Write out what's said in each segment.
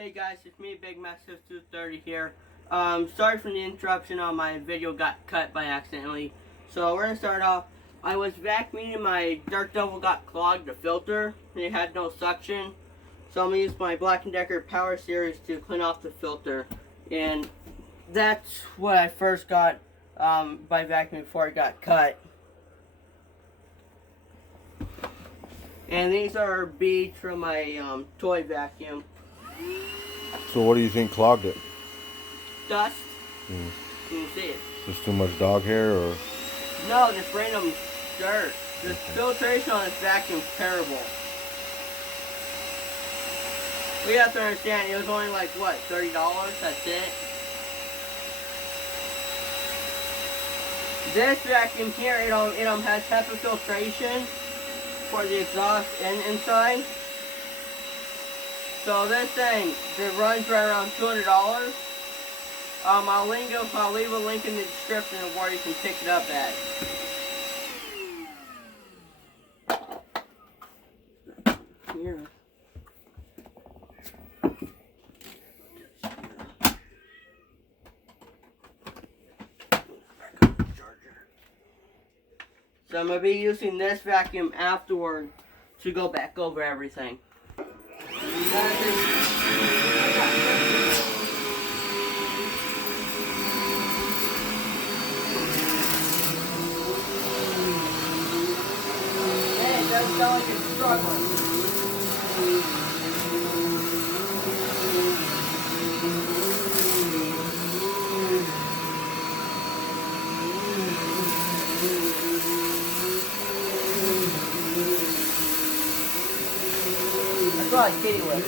Hey guys, it's me, Big Massive 230 here. Sorry for the interruption on my video got cut by accidentally. So we're gonna start off. I was vacuuming my Dirt Devil got clogged the filter. It had no suction. So I'm gonna use my Black & Decker Power Series to clean off the filter. And that's what I first got by vacuuming before it got cut. And these are beads from my toy vacuum. So what do you think clogged it? Dust. You can see it. Just too much dog hair, or? No, just random dirt. The filtration on this vacuum is terrible. We have to understand, it was only like, what, $30? That's it. This vacuum here, it has HEPA filtration for the exhaust and inside. So this thing, it runs right around $200. I'll leave a link in the description of where you can pick it up at. Here. So I'm going to be using this vacuum afterward to go back over everything. Hey, it doesn't sound like it's struggling. That's what I kitty with.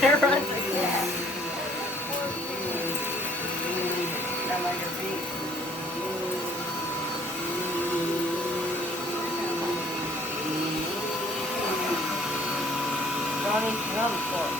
There runs a cat. Sound like your feet. Johnny, get on the floor.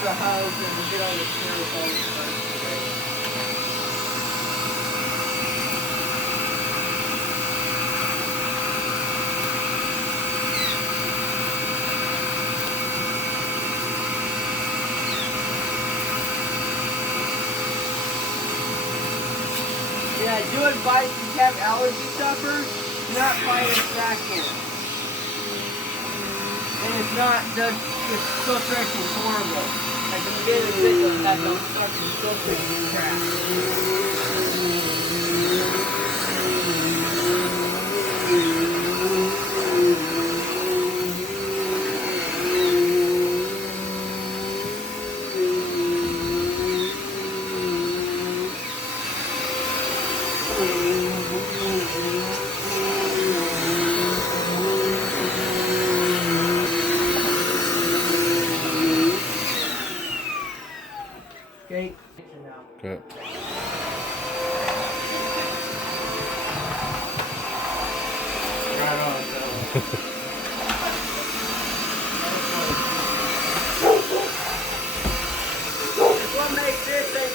The hose and get all the screws on. Yeah, I do advise if you have allergy sufferers, not buy this vacuum. And it's not, the filtration is horrible. Like the beginning of the video, that don't suck and filtration crap. Okay. Okay. Right on, what makes this thing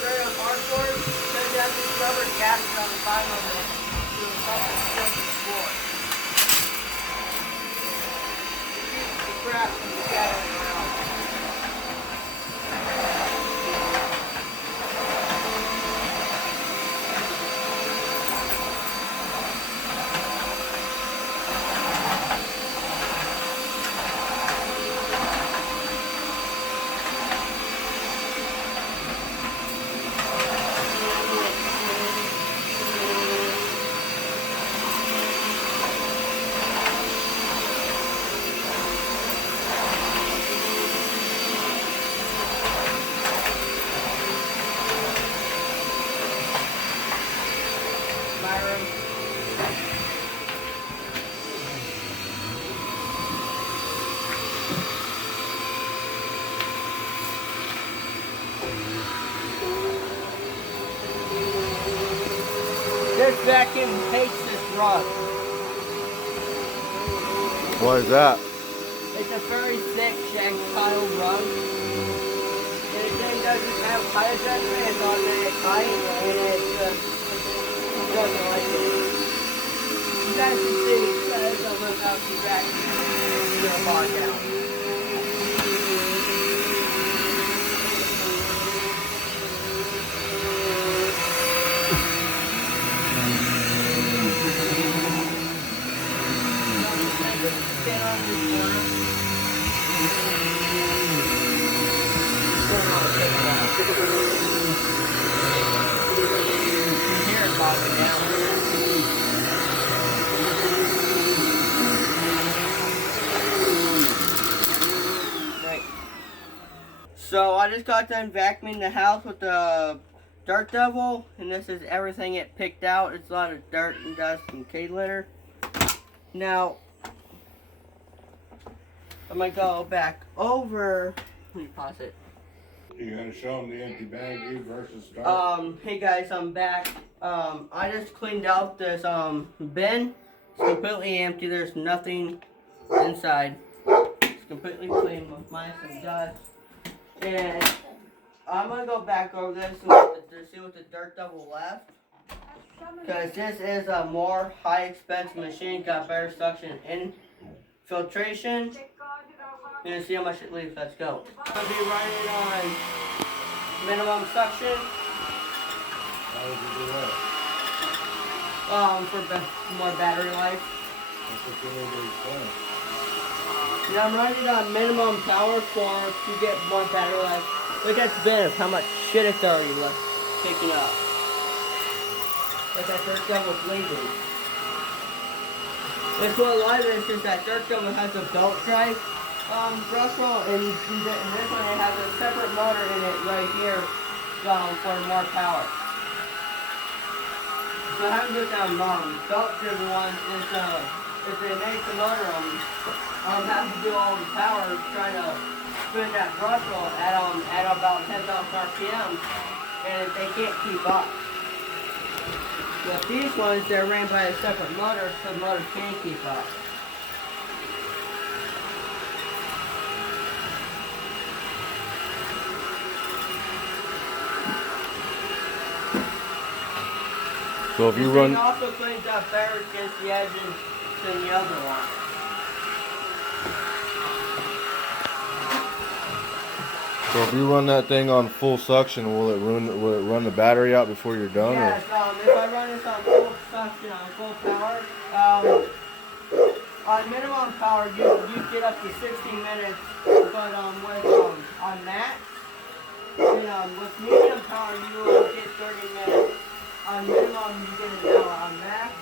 This vacuum hates this rug. Why is that? It's a very thick shank tile rug. And it then doesn't have high adjustment, it's automatic height, and it doesn't like it. You guys can see that it's a look out the vacuum. Your bar down. Stand on this corner. Still want to take it out. You can hear it bogging down. Right. So I just got done vacuuming the house with the Dirt Devil, and this is everything it picked out. It's a lot of dirt and dust and K litter. Now, I'm gonna go back over. Let me pause it. You gotta show them the empty baggie versus dirt. Hey guys, I'm back. I just cleaned out this bin. It's completely empty. There's nothing inside. It's completely clean with minus some dust. And I'm gonna go back over this to see what the Dirt Devil left. Because this is a more high expense machine, got better suction and filtration. You're gonna see how much it leaves. Let's go. I'm gonna be running on minimum suction. How would you do that? For more battery life. That's what you need to explain. Yeah, I'm running on minimum power to get more battery life. Look at the bin of how much shit it's already left taking up. Like that Dirt Devil's leaving. That's what a lot of this is, that Dirt Devil has a belt drive brush roll, and this one it has a separate motor in it right here for more power. So how to do it down belt driven one is if it makes the motor have to do all the power trying to spin that brush roll at about 10,000 RPM, and they can't keep up. With these ones, they're ran by a separate motor, so the motor can keep up. So if you This run, thing also cleans up better against the edges than the other one. so if you run that thing on full suction, will it run the battery out before you're done? Yes, if I run this on full suction, on full power, on minimum power, you get up to 60 minutes, but on max, and with medium power, you will get 30 minutes. On minimum, you get an hour. On max,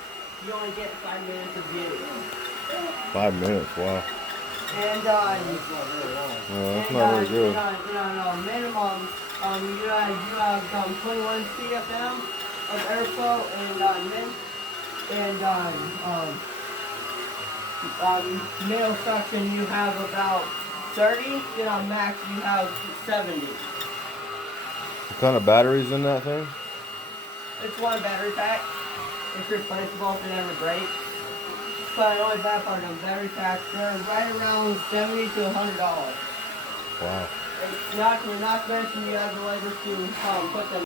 you only get 5 minutes of view. 5 minutes, wow. And That's not very good. on minimum, you have 21 CFM of airflow, and on middle suction you have about 30, and on max you have 70. What kind of batteries in that thing? It's one battery pack. It's replaceable if it ever breaks. But the only bad part of battery packs, they're right around $70 to $100. Wow. It's not, we're not mentioning the other labor to put them